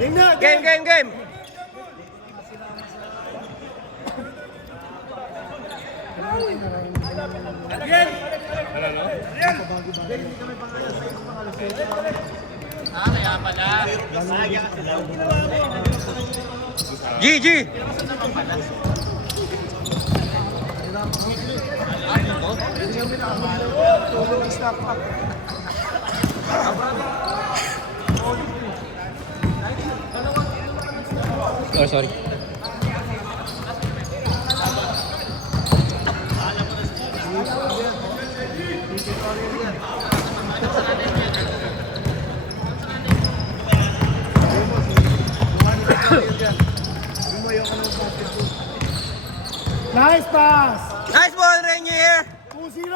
Game, game, game. Kaya pala. GG. Oh, sorry. Nice pass! Nice ball, Rainier. 2-0!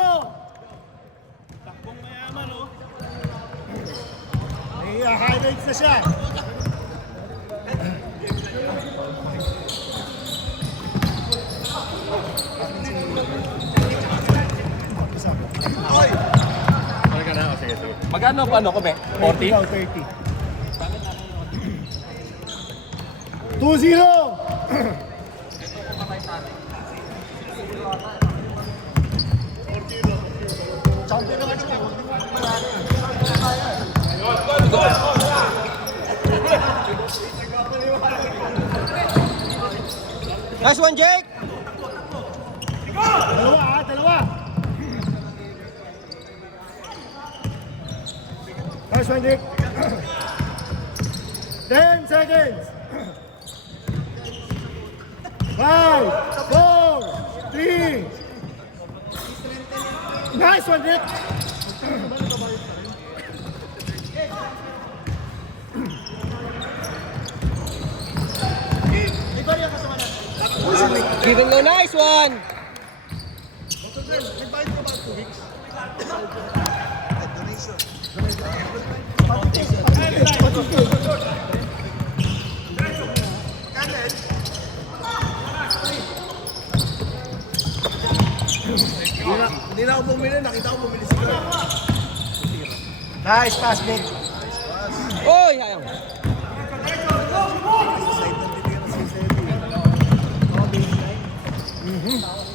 Takbong mayaman, oh. May highlights na siya. Magkano pa ano ko, be? 40? 30. 2-0! Champion naman siya. Nice one, Jake. Dalawa. Nice one, Nick. 10 seconds. 5, 4, 3. Nice one, Nick. Give and go, nice one. Hindi na ako bumili, nakita ko bumili sila. Nice pass, Nick. Oy, hayang.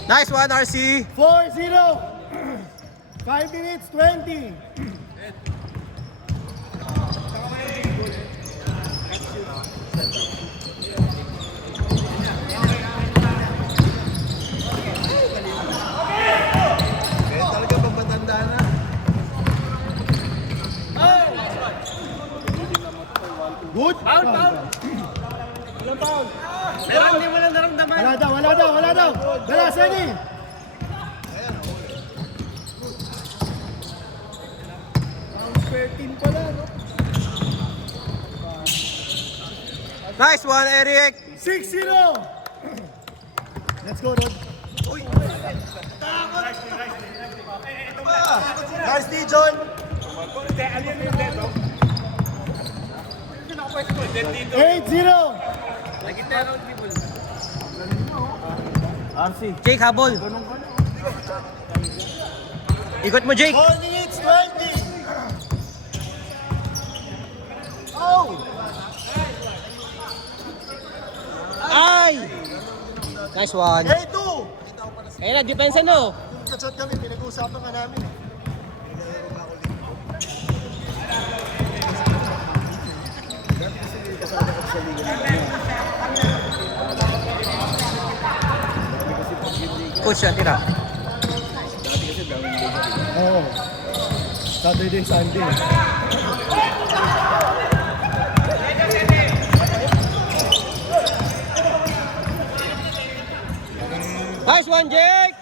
Nice one, RC. 4-0. 5 minutes, 20. Good. Foul. Walang foul. Pero hindi mo lang naramdaman. Wala daw. Dala, Seni. Round 13 pala, no? Nice one, Eric. 6-0. Let's go, Rod. Nice D, John. Hindi, alin yung dedo? 8-0. Nagitero, people. Jake, habol. Ikot mo, Jake. 4 minutes, 20. Oh! Ay! Nice one. 8-2. Ayun na, depensa no. Kachat kami, pinag-uusapan ka namin eh. Coach yan, tira. Oo. Saturday, Sunday. Nice one, Jake.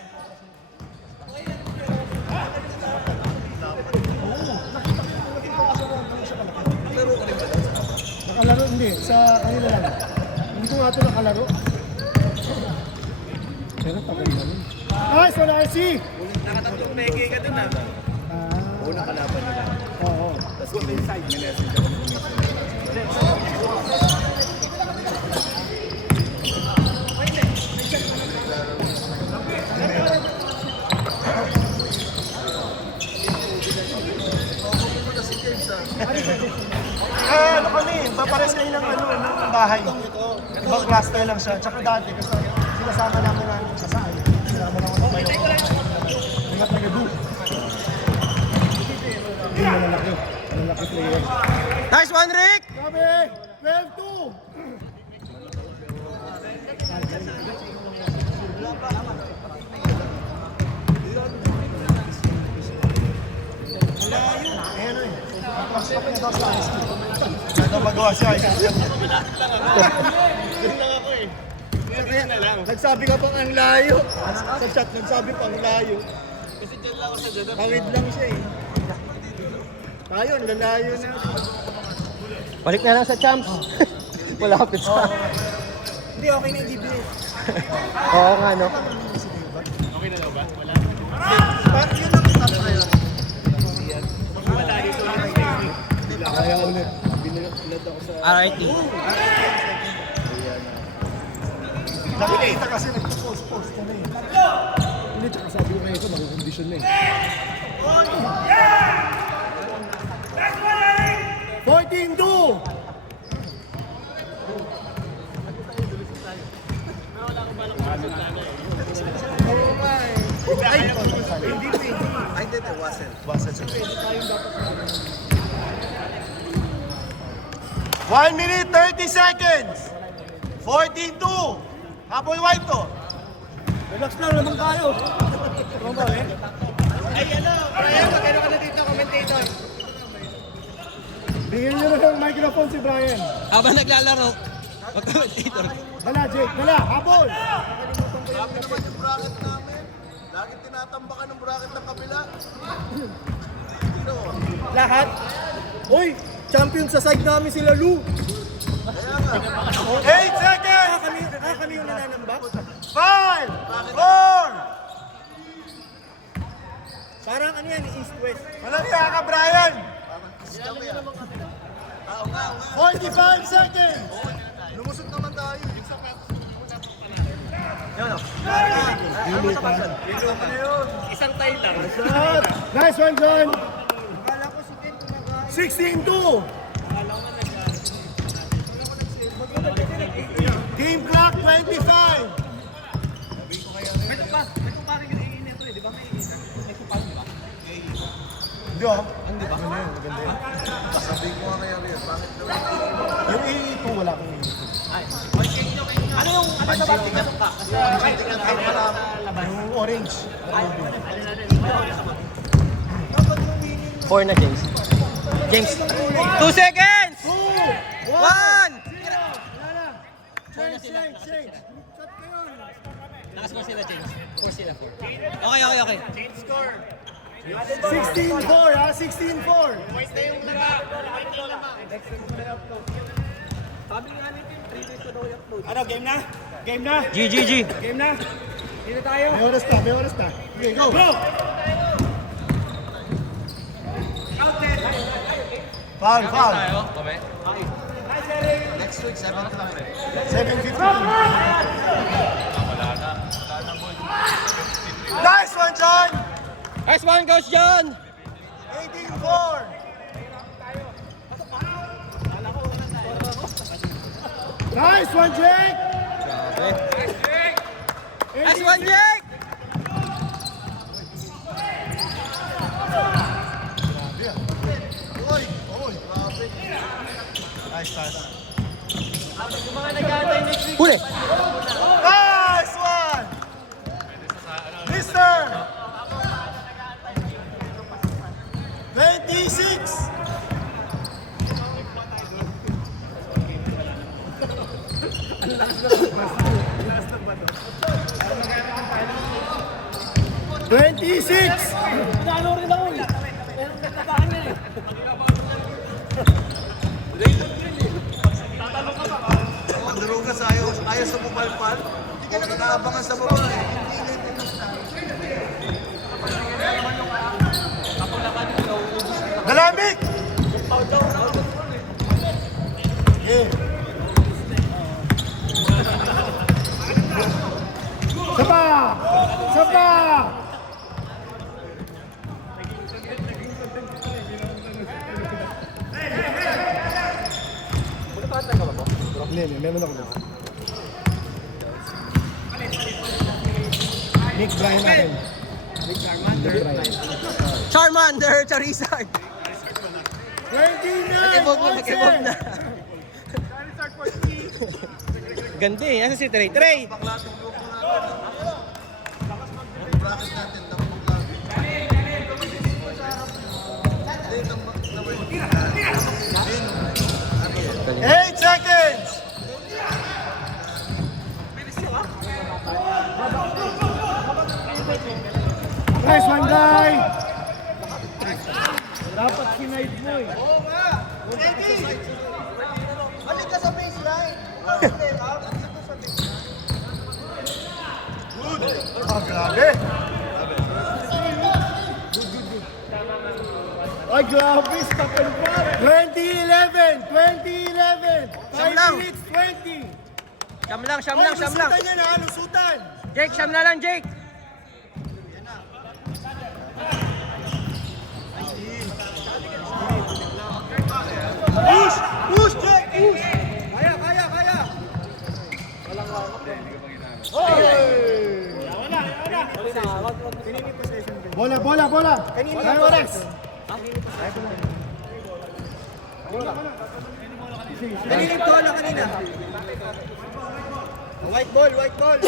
Nakalaro, hindi. Sa kanila lang. Hindi ko nga ito nakalaro. Pero tagal na rin. Nice one, RC! Nakatatlong peke ka dun, ah. Una kalaban nila. Oo. Tapos kung inside, may message ako. Ano kami? Papares kayo ng ano? bahay. Ibang cluster lang siya. Tsaka dati, kasi sinasama namin sa saan. Sinasama namin sa bayo. Ingat na gado. Hindi na malaki. Malaki player. Nice one, Rick! Grabe! 12-2! Ayan eh. Pasok niya daw sa ice cream. Kaya daw magawa siya ice cream. Ganun lang ako eh. Nagsabi ka pang ang layo. Sa chat, nagsabi pang layo. Kasi dyan lang ako sa dyan. Pangid lang siya eh. Tayo, ang lalayo na. Balik na lang sa champs. Malapit sa... Hindi, okay na yung DBS. Oo nga, no? Okay na daw ba? Wala. Parang yun lang yung sabi kayo. Wala dito. Kaya ulit. Binulat ako sa... RIT. Nakikita kasi nagpo-post ka na eh. Hindi, tsaka sabi ko ngayon ito, makikondisyon na eh. 14-2! Ay, hindi pwede. Ay, hindi, wasn't. Pwede tayong dapat. 1 minute 30 seconds! 14-2! Habol white to! Relax lang naman tayo. Ay, ano? Brian, magkano ka na dito, commentator? Bigyan nyo na ng microphone si Brian. Habang naglalaro, mag-commentator. Dala, Jake. Dala, habol! Sabi naman yung bracket namin. Lagi tinatambakan ng bracket ng kabila. Lahat? Uy! Champion sa side namin sila Lou! Kaya nga. 8 seconds! Kami yung nananambak? 5! 4! Parang ano yan, east-west. Walang kaya ka, Brian! Kasi kami ah. Oo nga, oo nga. 45 seconds! Lumusot naman tayo. Isang tayo lang. Shot! Nice one, John! 16-2! Game clock 25! Hindi ah. Hindi ba? Ano yun? Maganda yun. Sabi ko nga kaya rin. Bakit daw? Yung A2 wala akong A2. Yung orange. 4 na, James. James, 2 seconds! 2! 1! Change! Nakascore sila, James. 4 sila, 4. Okay. 16-4 ha? 16-4! Point na yung dala. Ano, game na? Game na? GG. Game na? Dito tayo? May oras na. Okay, go! Go! Foul! Next week, 7 lang. 7:50. Nice one, John! Nice one, Coach John! 18-4! Nice one, Jake! Nice one, Jake! Uy, grabe. Nice pass. Huli! Nice one! Mister! 26! Lalo rin ako eh. Pero nagtabahan yan eh. Maduro ka sa ayaw sa bupalpal. Hindi ka nakakaabangan sa baba eh. Dalamik! Yeah. Sapa! Meron ako. Nick Bryan natin. Charmander, Charizard. 29! Nag-evolve na, nag-evolve na. Ganda eh. Asa si Trey? Trey! Bracket natin, tambok lang. 8 seconds! Nice one, guy! Dapat kinaid mo eh. Balik ka sa baseline. Ah, grabe! Ay, grabe! Stop and back! 2011! 2011! Siyam 5 lang. minutes 20! Siyam lang, siyam lang, siyam lang. Lusutan yan ha, lusutan! Jake, siyam na lang, Jake. Push! Push, Jack! Push! Kaya, kaya, kaya! Bola, bola, bola! Kanina oras! Kanina bola kanina! White ball, white ball!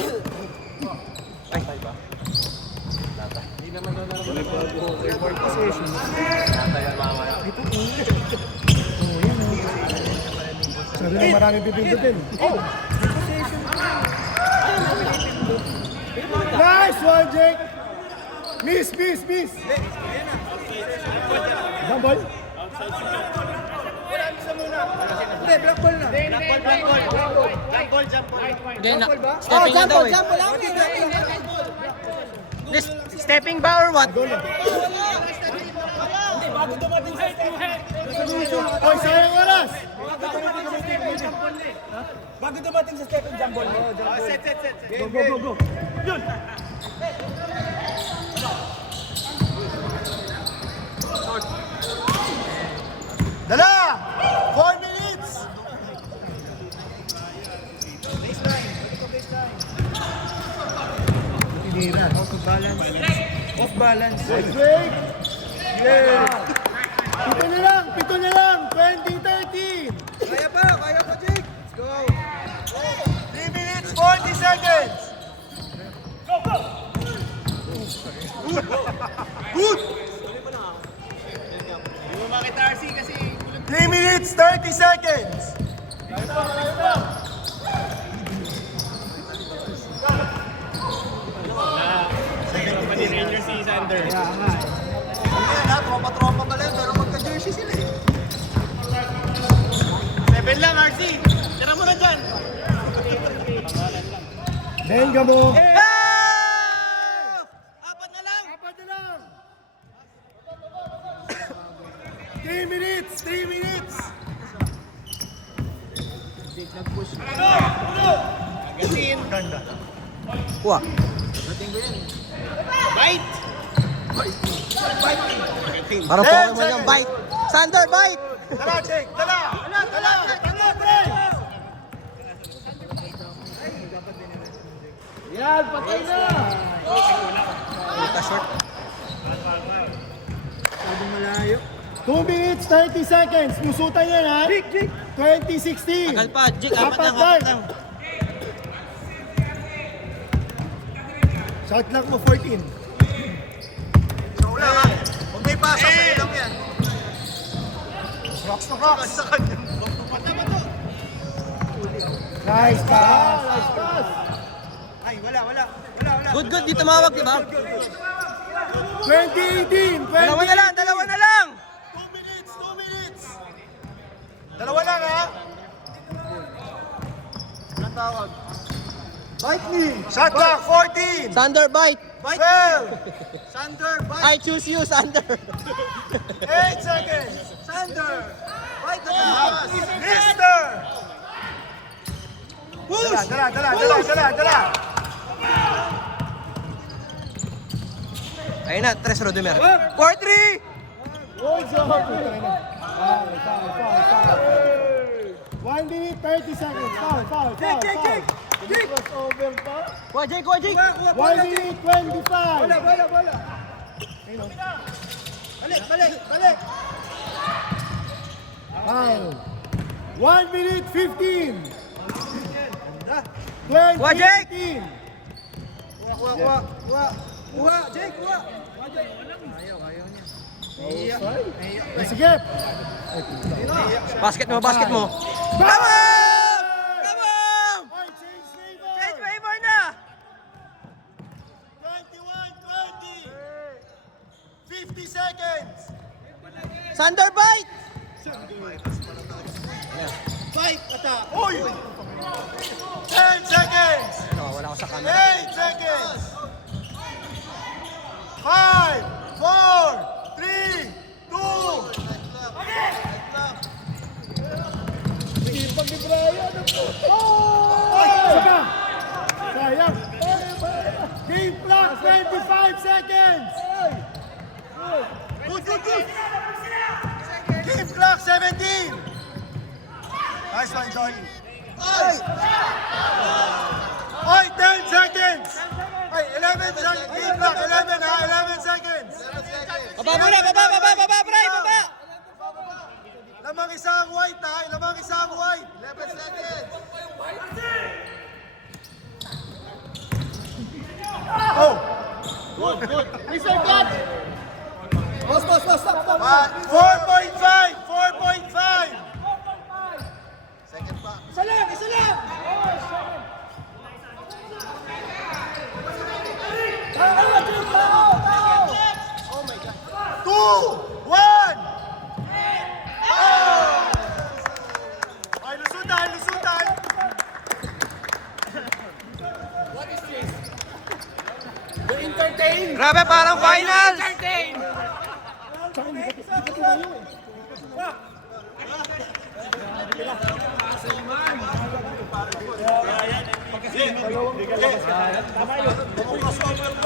Sabi na maraming pipindutin. Oh! Nice one, Jake! Miss, miss, miss! Jump ball? Hindi, black ball na. Hindi na. Stepping na daw eh. This, stepping ba or what? Oy, sayang oras! Bago dumating sa step and jump ball. Set. Go, go, go, go! Yun! Dala! 4 minutes! Tinira. Off balance. Break! Yeah! Pito na lang! 20-13! Kaya pa, Jake! Let's go! 3 minutes, 40 seconds! Good! Hindi mo makita RC kasi 3 minutes, 30 seconds! Ranger si Sander. Ayan ha, tropa-tropa pala yun, pero magka-jersey sila eh. 7 lang RC. Tira mo na dyan. Benga mo! Apat na lang. 3 minutes! 3 minutes! Agasin. Ganda. Kuha. Bite. Parang 10 Pokemon yung seconds. bite. Sander, bite! Dala, Jake! Dala! Dala! Pre! Yan, patay na! Puta short. 2 minutes, 30 seconds. Lusutan yan, ha? 2016. Tagal pa, Jake. Apat lang, Apat apat lang. Shot clock mo, 14. Sa ula ha, huwag may pasa, sa'yo lang yan. Rocks to rocks. Sa kanya. Nice pass. Nice pass. Ay, wala. Good, good. Di tumawag, di ba? 2018. Dalawa na lang, dalawa na lang! 2 minutes, 2 minutes. Dalawa lang, ha? Anong tawag? Bite me! Shot clock, 14. Sander, bite! 12. Sander, bite! I choose you, Sander! 8 seconds. Sander! Bite the gas! Mister. Push. Dala. Ayun na, Tres Rodemer. 4-3! Good job. Foul. 1 minute 30 seconds. Foul. Crossover pa. Kuha, Jake. 1 minute 25. Bola. Balik. Foul. 1 minute 15. Kuha, Jake. 20. Kuha, Jake, kuha. Sige. Basket mo. Come on! Come on! Ay, change Change favor. favor na! 21, 20. 50 seconds. Thunder bite! Fight! Attack! Uy! 10 seconds. Wala ko sa camera. 8 seconds. 5, 4, 3, 2. Saka. Sayang. Game clock, 25 seconds. Good. Game clock, 17. Nice one, Johnny. Oy, 10 seconds. Ay, 11 seconds. Game clock, 11 ha, 11 seconds. Baba muna, baba, Bray, baba! Lamang isang white ha, lamang isang white. 11 seconds. Oh. Good. Reset that. Stop. 4.5. 4.5. Second pa. Isa lang. 2, 1. Ay, lusutan. Grabe, parang finals!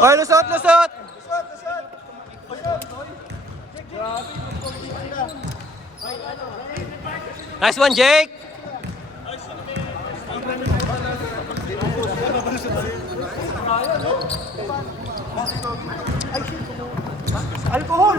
Oy, lusot! Nice one, Jake! Alcohol.